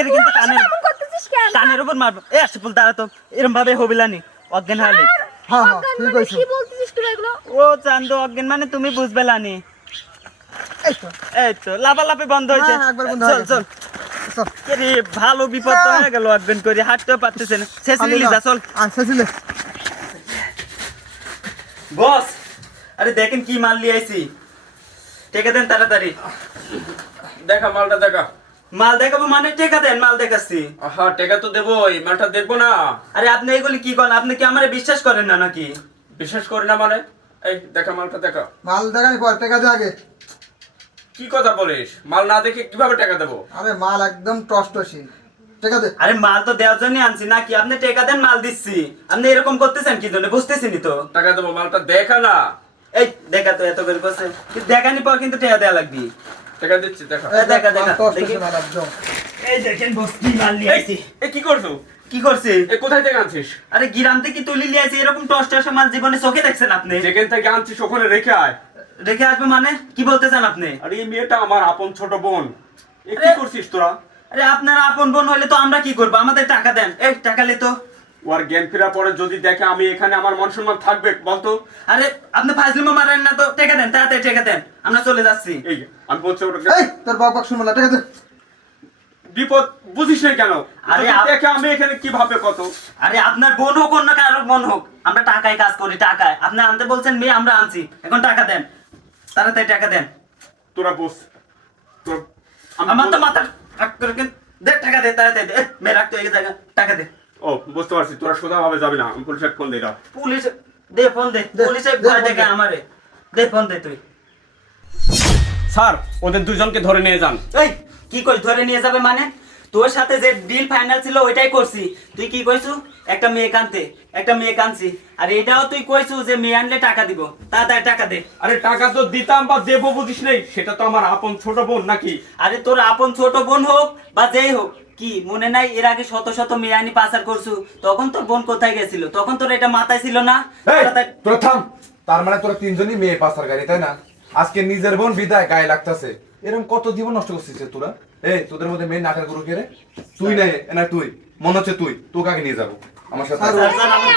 একেবারে কিন্তু কানের এমন করতেছিস কেন? কানের উপর মারবো। এ আসিফুল দাঁড়া তো। এরম ভাবে হবিলানি। অজ্ঞান হালি হ্যাঁ, হ্যাঁ, ঠিক মানে আছে। কি বলতেছিস তুই এগুলো? ও চান্দু অজ্ঞান মানে তুমি বুঝবে লানি এই তো লাফালাফি বন্ধ হয়েছে। হ্যাঁ, একবার বন্ধ চল চল। রে ভালো বিপদ তো হয়ে গেল অজ্ঞান করে। হাঁটতেও পারতেছে না। শেষ আমি লিজা চল বস আরে দেখেন কি মাল নিয়ে আইছি। টেকা দেন তাড়াতাড়ি। দেখা মালটা দেখা। মাল দেখাবো মানে টেকা দেন মাল দেখাচ্ছি। হ্যাঁ টেকা তো দেবোই মালটা দেখব না। আরে আপনি এগুলি কি করেন? আপনি কি আমারে বিশ্বাস করেন না নাকি? বিশেষ করে না মানে? এই দেখা মালটা দেখা। মাল দেখানি পর টাকা দে আগে। কি কথা বলিস? মাল না দেখে কীভাবে টাকা দেবো? আরে মাল একদম টসটসি টাকা দে। আরে মাল তো দেওয়ার জন্য আনছি। নাকি আপনি টেকা দেন মাল দিচ্ছি? আপনি এরকম করতেছেন কি জন্য? বুঝতেছিনি তো। টাকা দেবো মালটা দেখা না। এই দেখা তো এত করে করছে দেখানি পর কিন্তু টেকা দেওয়া লাগবে। টাকা দিচ্ছি দেখা। দেখা দেখা। টসটসি দেখি। মাল একদম এই দেখেন বস কি মাল নিয়ে আইছি এই কি করছ? কি করছে? এ কোথায় থেকে আনছিস? আরে গিরাম থেকে তুলি নিয়ে আইছি এরকম টস টস মাল জীবনে চোখে দেখছেন আপনি? যেখান থেকে আনছিস ওখানে রেখে আয়। রেখে আসবে মানে? কি বলতে চান আপনি? আরে এই মেয়েটা আমার আপন ছোট বোন। এ কি করছিস তোরা? আরে আপনার আপন বোন হলে তো আমরা কি করব? আমাদের টাকা দেন। এই টাকা লে তো। ওর জ্ঞান ফেরা পরে যদি দেখে আমি এখানে আমার মান সম্মান থাকবে বলতো? আরে আপনি ফাজলিমো মারেন না তো টাকা দেন তাড়াতাড়ি টাকা দেন। আমরা চলে যাচ্ছি। এই আমি বলছি এই তোর শুনব না টাকা দে। বিপদ বুঝিস না কেন? আরে দেখে আমি এখানে কি ভাববে কত? আরে আপনার বোন হোক অন্য কারোর বোন হোক আমরা টাকায় কাজ করি টাকায়। আপনি আনতে বলছেন মেয়ে আমরা আনছি। এখন টাকা দেন। তাড়াতাড়ি টাকা দেন। তোরা বস। তোর আমার তো মাথা রাগ করে দে টাকা দে তাড়াতাড়ি দে। মেয়ে রাখতে হয়ে গেছে টাকা দে। ও বুঝতে পারছি তোরা সোজা ভাবে যাবি না। আমি পুলিশের ফোন। পুলিশ দে ফোন দে। পুলিশে ভয় দেখে আমারে। দে ফোন দে তুই। স্যার ওদের দুজনকে ধরে নিয়ে যান। এই কি কই ধরে নিয়ে যাবে মানে? তোর সাথে যে ডিল ফাইনাল ছিল ওইটাই করছি। তুই কি কইছু? একটা মেয়ে কানতে একটা মেয়ে কানছি। আর এটাও তুই কইছু যে মেয়ে আনলে টাকা দিব। তাড়াতাড়ি টাকা দে। আরে টাকা তো দিতাম বা দেবো বুঝিস নেই। সেটা তো আমার আপন ছোট বোন নাকি? আরে তোর আপন ছোট বোন হোক বা যেই হোক কি মনে নাই এর আগে শত শত মেয়ে আনি পাচার করছু? তখন তোর বোন কোথায় গেছিল? তখন তোর এটা মাথায় ছিল না? তাড়াতাড়ি- থাম। তার মানে তোরা তিনজনই মেয়ে পাচার গাড়ি তাই না? আজকে নিজের বোন বিদায় গায়ে লাগতাছে। এরকম কত জীবন নষ্ট করছিস তোরা? এই তোদের মধ্যে মেয়ে নাকের গুরু কে রে তুই নাই না তুই। মনে হচ্ছে তুই। তোকে আগে নিয়ে যাব। আমার সাথে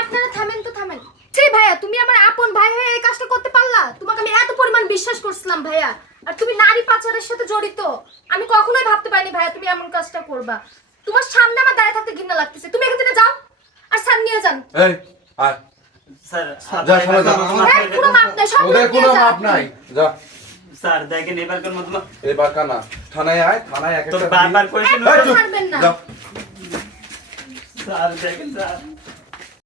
আপনারা থামেন তো থামেন। ছি ভাইয়া তুমি আমার আপন ভাই হয়ে এই কাজটা করতে পারলা? তোমাকে আমি এত পরিমাণ বিশ্বাস করছিলাম ভাইয়া। আর তুমি নারী পাচারের সাথে জড়িত। আমি কখনোই ভাবতে পারিনি ভাইয়া তুমি এমন কাজটা করবা। তোমার সামনে আমার দাঁড়িয়ে থাকতে ঘৃণা লাগতেছে। তুমি এখান থেকে যাও। আর নিয়ে যান। এই যা, আপনার যা, কাছে আমার- মাফ করে কোনো মাপ নাই সব ওদের কোনো মাপ নাই যা। স্যার দেখেন এবারকার মতো এবার কানা থানায় আয় থানায় এক একটা বারবার না। স্যার দেখেন স্যার।